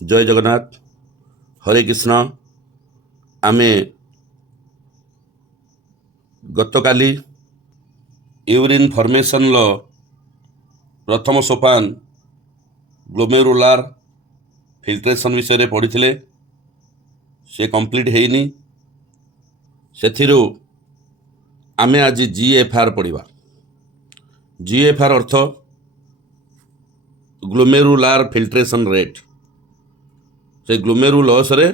जय जगन्नाथ हरे कृष्ण आमे गतकाली urine formation लो प्रथम सोपान ग्लोमेरुलार फिल्ट्रेशन विषय रे पढ़ी से कंप्लीट हेनी से आमे आज जीएफआर पढ़ा। जीएफआर अर्थ ग्लोमेरुलार फिल्ट्रेशन रेट। से ग्लोमेरुलस रे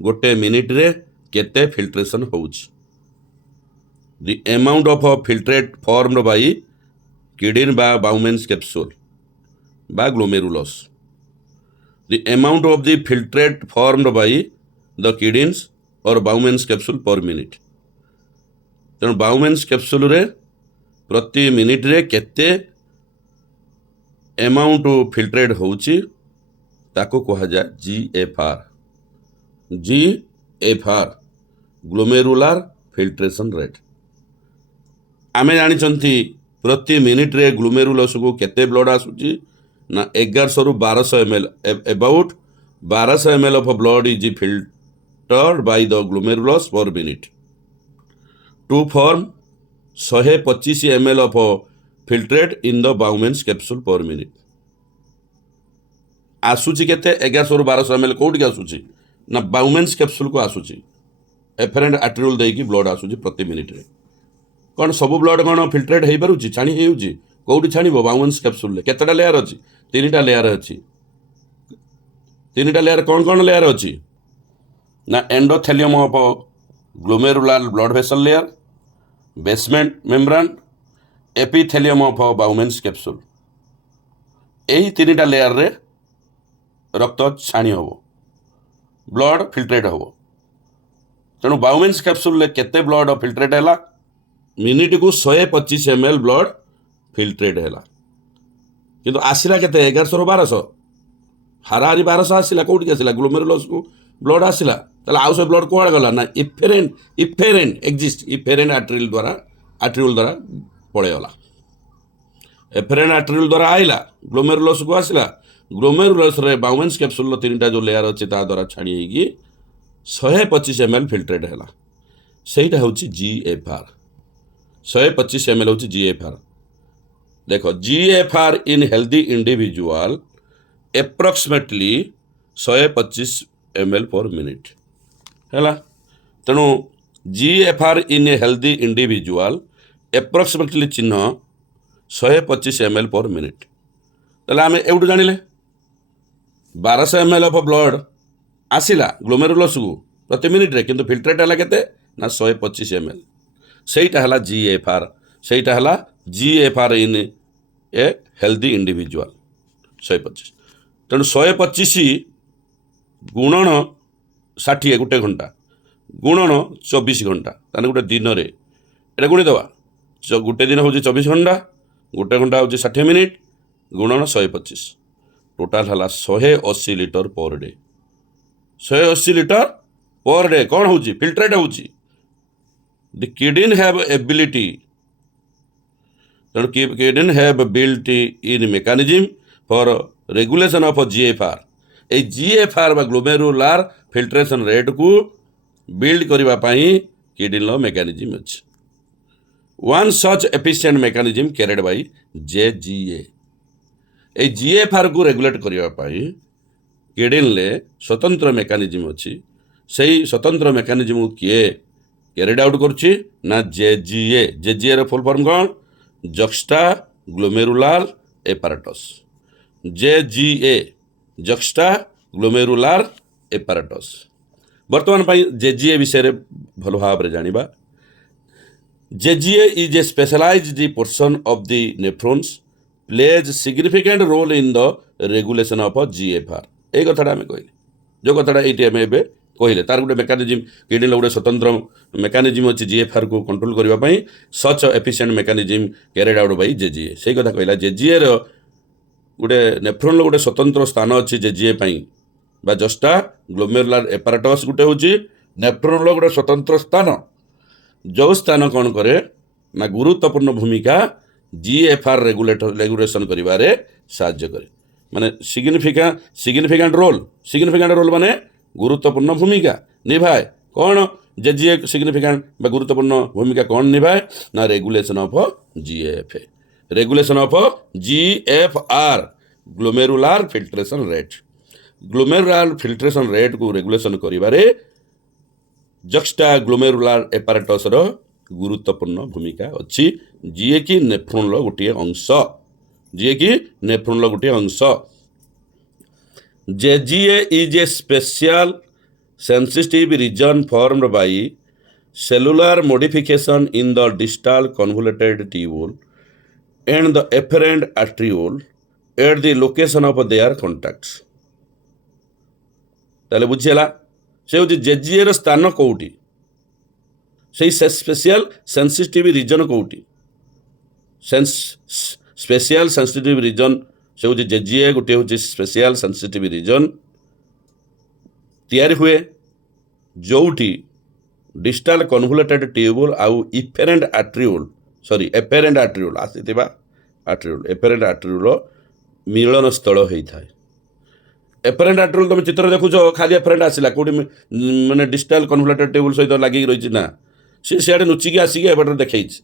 गोटे मिनिट रे केते filtration होउछ। The amount of filtrate formed by kidney by Bowman's capsule by glomerulus. The amount of the filtrate formed by the kidneys or Bowman's capsule per minute. तेणु Bowman's capsule रे प्रति minute रे केते amount filtrate होउची ताको कहा जाए GFR. GFR glomerular filtration rate. आमे जानी प्रति मिनिट रे ग्लोमेरुलस को केते ब्लड आसुची ना 1100 रु 1200 ml about 1200 ml of blood is filtered by the glomerulus per minute to form 125 ml of filtrate in the Bowman's capsule per minute. आसुची केते 1100 रु 1200 ml कोठी आसुची ना बाउमेन्स कैप्सूल को आसुची एफरेंट आर्टेरियोल देकी ब्लड आसुची प्रति मिनिट रे। कौन सब ब्लड कौन फिल्ट्रेट हो पारुची छाणी होउची कोठी छाणीबो बाउमेन्स कैप्सूल ले केतेटा लेयर अछि 3टा लेयर अछि। 3टा लेयर कौन कौन लेयर अछि ना endothelium of glomerular blood vessel layer, basement membrane, epithelium of Bowman's capsule. एही 3टा लेयर रे रक्त छाणी होबो ब्लड फिल्ट्रेट होबो। तेणु बाउमेन्स कैप्सूल ले केते ब्लड फिल्ट्रेट हैला मिनिट को 125 ml ब्लड फिल्ट्रेट हैला किंतु आसिला केते 1100 रु 1200 हाराहारी 1200 आसिला कोठी आसिला ग्लोमेरुलस को ब्लड आसिला तले आउ से ब्लड कोआड गला ना इफेरेंट एग्जिस्ट इफेरेंट आर्टेरियोल द्वारा पळे गला। एफरेंट आर्टेरियोल द्वारा आइला ग्लोमेरुलस को आसिला ग्लोमेरुलस रे बाउमेन्स कैप्सूल लो 3टा जो लेयर अछि ता द्वारा छाणी हेगी 125 ml फिल्ट्रेट हैला सेटा होची जीएफआर। 125 ml होची जीएफआर। देखो जीएफआर इन healthy individual approximately 125 ml per minute हैला। तेणु जीएफआर इन हेल्दी इंडिविजुअल एप्रोक्सीमेटली चिन्ह 125 ml पर मिनिट। ताले आमे एउटु जानिले 1200 ml ऑफ ब्लड आसिला ग्लोमेरुलस को प्रति मिनिट रे किंतु फिल्ट्रेट हैला केते ना 125 ml। सेटा हला जीएफआर। सेटा हला GFR in a healthy individual 125। तेणु 125 गुणन 60 गोटे घंटा गुणन 24 घंटा ताने गोटे दिन रे एटा गुणी दवा गोटे दिन होची 24 घंटा गोटे घंटा होची 60 मिनिट गुणन 125 टोटाल हला 180 litre per day. 180 litre per day कौन होची फिल्ट्रेट होची। The kidney have ability, that kidney have built in mechanism for regulation of GFR. A GFR बा ग्लोमेरुलर फिल्ट्रेशन रेट को बिल्ड करबा पई किडनी लो मेकानिज्म अछि। One such efficient mechanism carried by JGA. A GFR को regulate करबा पई kidney ले स्वतंत्र मेकानिज्म अछि। सेही स्वतंत्र मेकानिज्म किए कैरिड आउट करछि ना जेजीए। जेजीए रे फुल फॉर्म कौन juxta glomerular apparatus. JGA juxta glomerular apparatus. वर्तमान पई जेजीए विषय रे भलो भाव रे जानिबा। JGA is a specialised portion of the nephrons plays significant role in the regulation of GFR. ए कथाटा हम कहले जो कथाटा एटी हम एबे कहले तार गोटे मेकानिज्म किडनी गोटे स्वतंत्र मेकानिज्म अच्छी जीएफआर को कंट्रोल करने such efficient mechanism carried out by JGA. से कथा कहला जेजीए रो गोटे नेफ्रॉन गोटे स्वतंत्र स्थान अच्छी जेजीए बा जस्टा ग्लोमेरुलर एपारेटस गोटे होची नेफ्रॉन गोटे स्वतंत्र स्थान जो स्थान कौन करे ना गुरुत्वपूर्ण भूमिका जीएफआर रेगुलेशन करिबारे साहाय्य करे। ମାନେ ସିଗ୍ନିଫିକାଣ୍ଟ ରୋଲ୍ ମାନେ ଗୁରୁତ୍ୱପୂର୍ଣ୍ଣ ଭୂମିକା ନିଭାଏ। କ'ଣ ଜେଜିଏ ସିଗ୍ନିଫିକାଣ୍ଟ ବା ଗୁରୁତ୍ୱପୂର୍ଣ୍ଣ ଭୂମିକା କ'ଣ ନିଭାଏ? ନା regulation of GFR glomerular filtration rate. Glomerular filtration ରେଟ୍କୁ ରେଗୁଲେସନ୍ କରିବାରେ ଜକ୍ସଟା ଗ୍ଲୋମେରୁଲାର ଏପାରେଟସ୍ର ଗୁରୁତ୍ୱପୂର୍ଣ୍ଣ ଭୂମିକା ଅଛି, ଯିଏକି ନେଫ୍ରନ୍ର ଗୋଟିଏ ଅଂଶ। JGA is a special sensitive region formed by cellular modification in the distal convoluted tubule and the efferent arteriole at the location of their contacts। ତାହେଲେ ବୁଝିହେଲା, ସେ ହେଉଛି ଜେଜିଏର ସ୍ଥାନ କେଉଁଠି, ସେଇ ସ୍ପେଶିଆଲ ସେନ୍ସିଟିଭ୍ ରିଜନ୍ କେଉଁଠି? ସ୍ପେଶିଆଲ ସେନ୍ସିଟିଭ୍ ରିଜନ୍ ସେ ହେଉଛି ଜେଜିଏ, ଗୋଟିଏ ହେଉଛି ସ୍ପେଶିଆଲ ସେନ୍ସିଟିଭ୍ ରିଜନ୍ ତିଆରି ହୁଏ ଯେଉଁଠି ଡିଷ୍ଟାଲ କନଭୁଲେଟେଡ୍ ଟ୍ୟୁବୁଲ୍ ଆଉ ଏଫେରେଣ୍ଟ ଆର୍ଟ୍ରିଓଲ ମିଳନ ସ୍ଥଳ ହେଇଥାଏ। ଏଫେରେଣ୍ଟ ଆର୍ଟ୍ରିଓଲ ତୁମେ ଚିତ୍ର ଦେଖୁଛ, ଖାଲି ଏଫେରେଣ୍ଟ ଆସିଲା କେଉଁଠି ମାନେ ଡିଷ୍ଟାଲ କନଭୁଲେଟେଡ୍ ଟ୍ୟୁବୁଲ୍ ସହିତ ଲାଗିକି ରହିଛି ନା, ସିଆଡ଼େ ନୁଚିକି ଆସିକି ଏପଟରେ ଦେଖେଇଛି।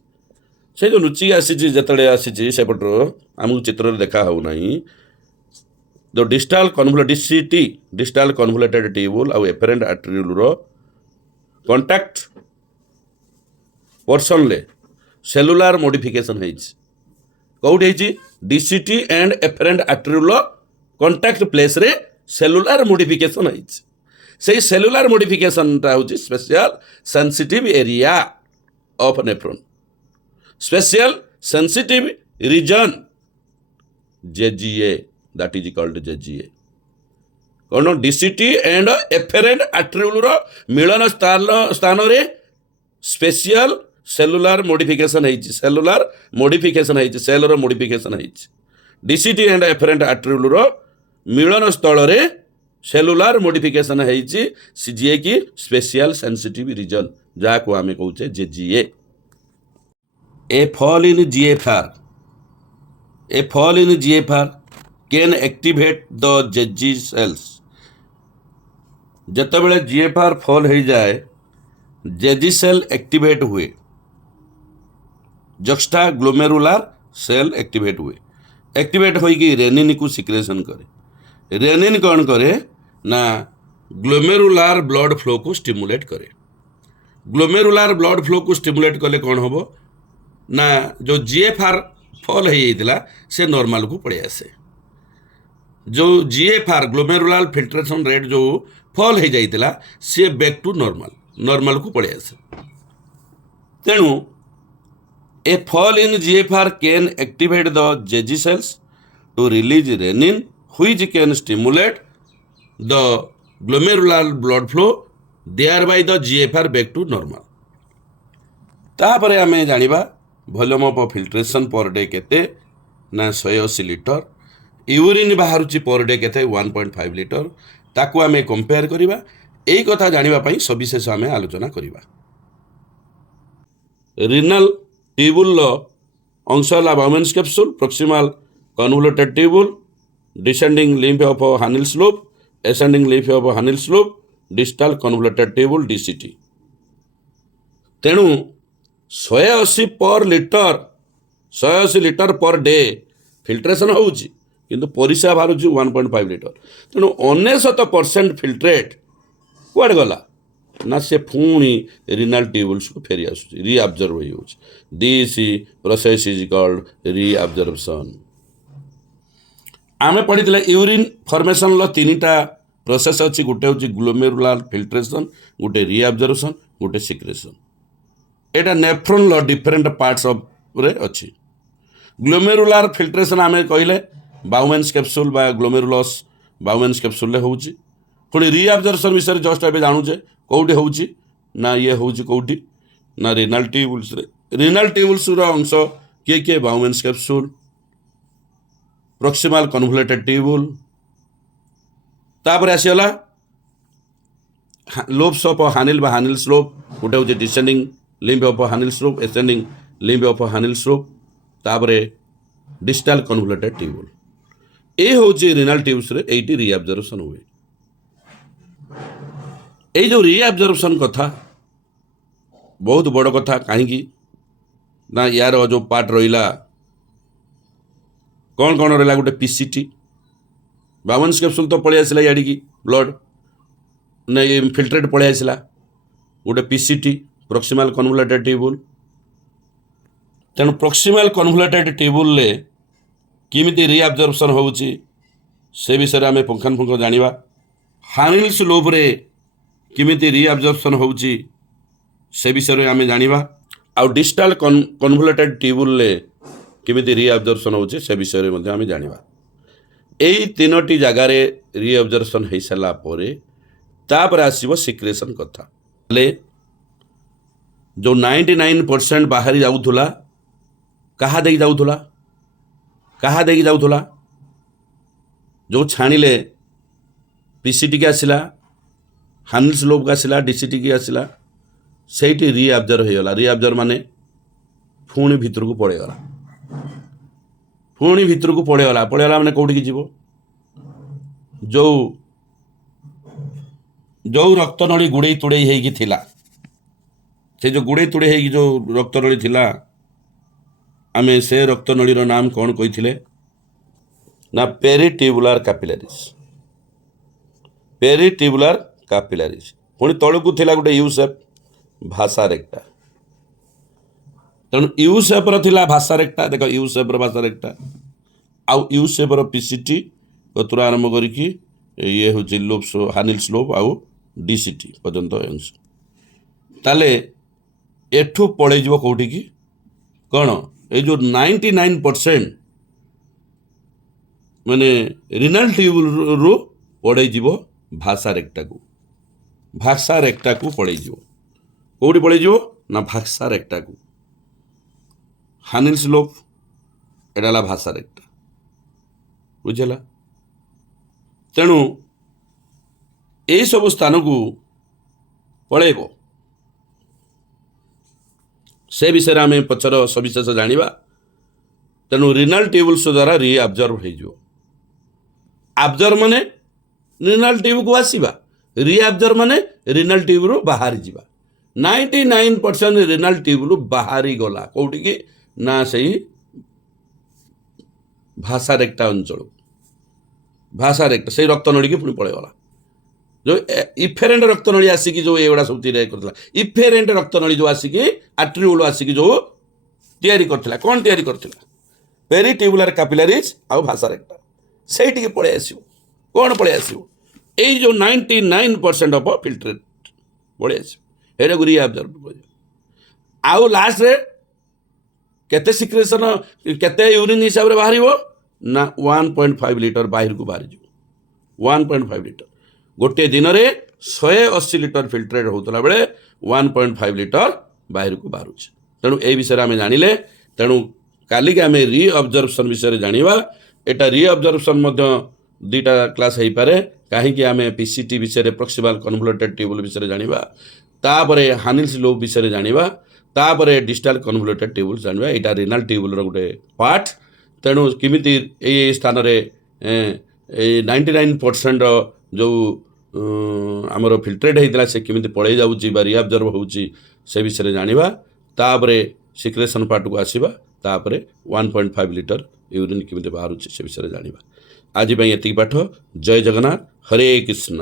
ସେ ଯେଉଁ ନୁଚିକି ଆସିଛି, ଯେତେବେଳେ ଆସିଛି ସେପଟରୁ ଆମକୁ ଚିତ୍ରରେ ଦେଖା ହେଉନାହିଁ। ଯେଉଁ ଡିଷ୍ଟାଲ କନଭୁଲେଟେଡ୍ ଟ୍ୟୁବୁଲ୍ ଆଉ ଏଫେରେଣ୍ଟ ଆର୍ଟ୍ରିଓଲର କଣ୍ଟାକ୍ଟ ପୋର୍ସନ୍ରେ ସେଲୁଲାର ମୋଡିଫିକେସନ୍ ହେଇଛି। କେଉଁଠି ହେଇଛି? DCT and efferent arteriole contact ପ୍ଲେସ୍ରେ ସେଲୁଲାର ମୋଡିଫିକେସନ୍ ହେଇଛି। ସେଇ ସେଲୁଲାର ମୋଡିଫିକେସନ୍ଟା ହେଉଛି special sensitive area of nephron, special sensitive region JGA, that is called JGA। କ'ଣ? DCT ଆଣ୍ଡ ଏଫେରେଣ୍ଟ ଆର୍ଟ୍ରିଓଲର ମିଳନ ସ୍ଥାନରେ ସ୍ପେଶିଆଲ ସେଲୁଲାର ମୋଡିଫିକେସନ୍ ହେଇଛି, ସେଲର ମୋଡିଫିକେସନ୍ ହେଇଛି। DCT ଆଣ୍ଡ ଏଫେରେଣ୍ଟ ଆର୍ଟ୍ରିଓଲର ମିଳନ ସ୍ଥଳରେ ସେଲୁଲାର ମୋଡିଫିକେସନ୍ ହେଇଛି, ଯିଏକି ସ୍ପେଶିଆଲ ସେନ୍ସିଟିଭ୍ ରିଜନ୍, ଯାହାକୁ ଆମେ କହୁଛେ JGA। A fall in GFR can activate the JG cells। ଯେତେବେଳେ GFR ଫଲ୍ ହେଇଯାଏ, JG ସେଲ୍ ଆକ୍ଟିଭେଟ୍ ହୁଏ, ଜକ୍ସଟା ଗ୍ଲୋମେରୁଲାର ସେଲ୍ ଆକ୍ଟିଭେଟ୍ ହୋଇକି ରେନିନ୍କୁ ସିକ୍ରେସନ୍ କରେ। ରେନିନ୍ କ'ଣ କରେ? ନା ଗ୍ଲୋମେରୁଲାର ବ୍ଲଡ଼ ଫ୍ଲୋକୁ ଷ୍ଟିମୁଲେଟ୍ କରେ। ଗ୍ଲୋମେରୁଲାର ବ୍ଲଡ଼ ଫ୍ଲୋକୁ ଷ୍ଟିମୁଲେଟ୍ କଲେ କ'ଣ ହେବ? ନା ଯେଉଁ GFR ଫଲ୍ ହେଇଯାଇଥିଲା ସେ ନର୍ମାଲକୁ ପଳେଇ ଆସେ। ଯେଉଁ GFR ଗ୍ଲୋମେରୁଲାର ଫିଲ୍ଟ୍ରେସନ୍ ରେଟ୍ ଯେଉଁ ଫଲ୍ ହେଇଯାଇଥିଲା ସିଏ ବ୍ୟାକ୍ ଟୁ ନର୍ମାଲକୁ ପଳେଇ ଆସେ। ତେଣୁ A fall in GFR can activate the JG cells to release renin, which can stimulate the glomerular blood flow, thereby the GFR back to normal। ତାପରେ ଆମେ ଜାଣିବା volume of filtration per day କେତେ? ନା 180 litre. Urine ବାହାରୁଛି per day କେତେ? 1.5 litre. ତାକୁ ଆମେ compare କରିବା। ଏଇ କଥା ଜାଣିବା ପାଇଁ ସବିଶେଷ ଆମେ ଆଲୋଚନା କରିବା। ରିନାଲ ଟ୍ୟୁବୁଲ୍ର ଅଂଶ ହେଲା Bowman's capsule, proximal convoluted tubule, descending limb of Henle's loop, ascending limb of Henle's loop, distal convoluted tubule DCT। ତେଣୁ 180 ଲିଟର ପର୍ ଡେ ଫିଲ୍ଟ୍ରେସନ୍ ହେଉଛି, କିନ୍ତୁ ପରିସ୍ରା ବାହାରୁଛି 1.5 ଲିଟର। ତେଣୁ 99% ଫିଲ୍ଟ୍ରେଟ୍ କୁଆଡ଼େ ଗଲା? ନା ସେ ପୁଣି ରିନାଲ ଟ୍ୟୁବୁଲ୍ସକୁ ଫେରି ଆସୁଛି, ରିଆବଜର୍ଭ ହେଇଯାଉଛି। This process is called reabsorption. ଆମେ ପଢ଼ିଥିଲେ ୟୁରିନ୍ ଫର୍ମେସନ୍ର 3ଟା ପ୍ରୋସେସ୍ ଅଛି। ଗୋଟେ ହେଉଛି ଗ୍ଲୋମେରୁଲାର ଫିଲ୍ଟ୍ରେସନ୍, ଗୋଟେ ରିଆବଜର୍ଭସନ୍, ଗୋଟେ ସିକ୍ରେସନ୍। ଏଇଟା ନେଫ୍ରନ୍ର ଡିଫରେଣ୍ଟ ପାର୍ଟସରେ ଅଛି। ଗ୍ଲୋମେରୁଲାର ଫିଲ୍ଟ୍ରେସନ୍ ଆମେ କହିଲେ ବାଉମେନ୍ସ କ୍ୟାପସୁଲ୍ ବା ଗ୍ଲୋମେରୁଲସ୍ ବାଉମେନ୍ସ କ୍ୟାପସୁଲ୍ରେ ହେଉଛି। ପୁଣି ରିଆବଜର୍ଭସନ୍ ବିଷୟରେ ଜଷ୍ଟ ଏବେ ଜାଣୁଛେ, କେଉଁଠି ହେଉଛି? ନା ଇଏ ହେଉଛି କେଉଁଠି? ନା ରିନାଲ ଟ୍ୟୁବୁଲ୍ସରେ। ରିନାଲ ଟ୍ୟୁବୁଲ୍ସର ଅଂଶ କିଏ? ବାଉମେନ୍ସ କ୍ୟାପସୁଲ୍, ପ୍ରକ୍ସିମାଲ କନଭୁଲେଟେଡ୍ ଟ୍ୟୁବୁଲ୍। ତାପରେ ଆସିଗଲା ଲୋବ୍ସ ଅଫ୍ ହାନିଲ୍ ବା ହାନିଲ୍ସ ଲୋବ୍, ଗୋଟେ ହେଉଛି descending limb of Henle's lobe, ascending limb of Henle's lobe. ତାପରେ ଡିଷ୍ଟାଲ କନଭୁଲେଟେଡ୍ ଟ୍ୟୁବୁଲ୍। ए हूँ रिनाल ट्यूब्स रे एटी रीअब्जर्वेशन हुए। ये जो रीअब्जर्वेशन कथा बहुत बड़ कथा कहीं ना यार जो पार्ट रहा कौन कौन रहा गोटे पीसीटी बाउमेंस कैप्सूल तो पलि आसला याड़ी ब्लड ना फिल्ट्रेट पलि आसला गोटे पीसीटी प्रॉक्सिमल कन्वोल्यूटेड ट्यूबुल। तेणु प्रॉक्सिमल कन्वोल्यूटेड ट्यूबुल रे किमिति रीअब्जर्वेशन होउची से विषय आम पुंखानुपुंख जानिबा। हानिल्स लोब रे किमिति रीअब्जर्वेशन होउची से विषय आम जानिबा। आउ डिस्टाल कन्वोल्यूटेड ट्यूबुल रे किमिति रीअब्जर्वेशन होउची से विषय मध्ये आम जानिबा। एई तीनोटी जगार रीअब्जर्वेशन हो सारा पर तापर आसीबो सिक्रेशन कथा। ले जो 99% बाहरी जाउथुला कहा देई जाउथुला कहा देई जाउथुला जो छाणिले पीसीटी के आसला हानिल्स लोब के आसला डीसीटी के आसला सेठी रीअब्जर्व हो गला। रीअब्जर्व माने पुणी भितर को पड़ेगला पुणी भितर को पड़ेगला माने कौटी की जीवो जो जो रक्त नली गुड़े तुड़े होगी थिला से जो गुड़े तुड़े होगी जो रक्त नली थिला आमे से रक्त नली रो नाम कौन कही ना पेरिट्यूबुलर कैपिलरीज। पेरिट्यूबुलर कैपिलरीज पुणी तलू थिला गोटे यू शेप भाषा रेक्टा। तेणु यू शेप रा भाषा रेक्टा देख यू शेप भाषा रेक्टा आउ यू शेप पीसीटी कतुर आरंभ करिकी ये हूँ लोब्स हानिल्स लोब आउ डीसीटी पर्यंत अंश ताले एठू पड़े जीव कौटी की कौन ये जो 99% माने रिनाल ट्यूब रु पड़े जीव भाषा रेक्टा को पड़े जीव कौटी पड़े जीव ना भाषा रेक्टा को। हानिल्स लोब एडाला भाषा रेक्टा बुझेला। तेणु यही सब स्थान को पलैब से विषय आम पचर सविशेष जाना। तेणु रिनाल ट्यूबुल्स द्वारा रीअब्जर्व हो अब्जर्व माने रिनाल ट्यूब को आसवा रीअब्जर्व माने रिनाल ट्यूब रु बाहरी जावा। 99% रिनाल ट्यूब रु बाहरी गला कौटी की ना सही भाषा रेक्टा अंचल भाषा रेक्टा से रक्त नड़ी की पुणी पलैगला जो इफेरेंट रक्त नड़ी आसिकी जो एगुड़ा सब करता इफेरेंट रक्त नड़ी जो आसिकी आर्टेरियोल आसिकी जो तैयारी करथिला कौन तैयारी करथिला पेरिट्यूबुलर कैपिलरीज आउ भाषा रेक्टा से पलि आसो कौन पलि आसो यही जो 99% ऑफ फिल्ट्रेट पलि आसो एटा को रीअब्जर्व आउ लास्ट रे केते सिक्रेशन केते यूरिन हिसाब रे बाहर ना 1.5 लिटर बाहर को बाहर जो 1.5 लिटर गोटे दिन में 180 लिटर फिल्ट्रेट होता बेले 1.5 लिटर बाहर को बाहर। तेणु ये विषय आम जानिले तेणु काली आम रीअब्जर्वेशन विषय जानिबा। एटा रीअब्जर्वेशन दुईटा क्लास हो पारे कहीं आम पीसीटी विषय प्रॉक्सिमल कन्वोल्यूटेड ट्यूबुल विषय जानिबा तापरे हानिल्स लोब विषय जानिबा तापरे डिस्टाल कन्वोल्यूटेड ट्यूबुल जानिबा। एटा रिनाल ट्यूबुल गोटे पार्ट। तेणु किमिति ए स्थान रे 99% जो आमर फिल्ट्रेट होता से किमिति पलि जाऊँगी रीअब्जर्व होउची से विषय जानिबा। तापरे सिक्रेशन पार्ट को आसवा तापरे 1.5 लिटर यूरिन किमिति बाहर से विषय जानिबा। आज एतिकी पाठ। जय जगन्नाथ। हरे कृष्ण।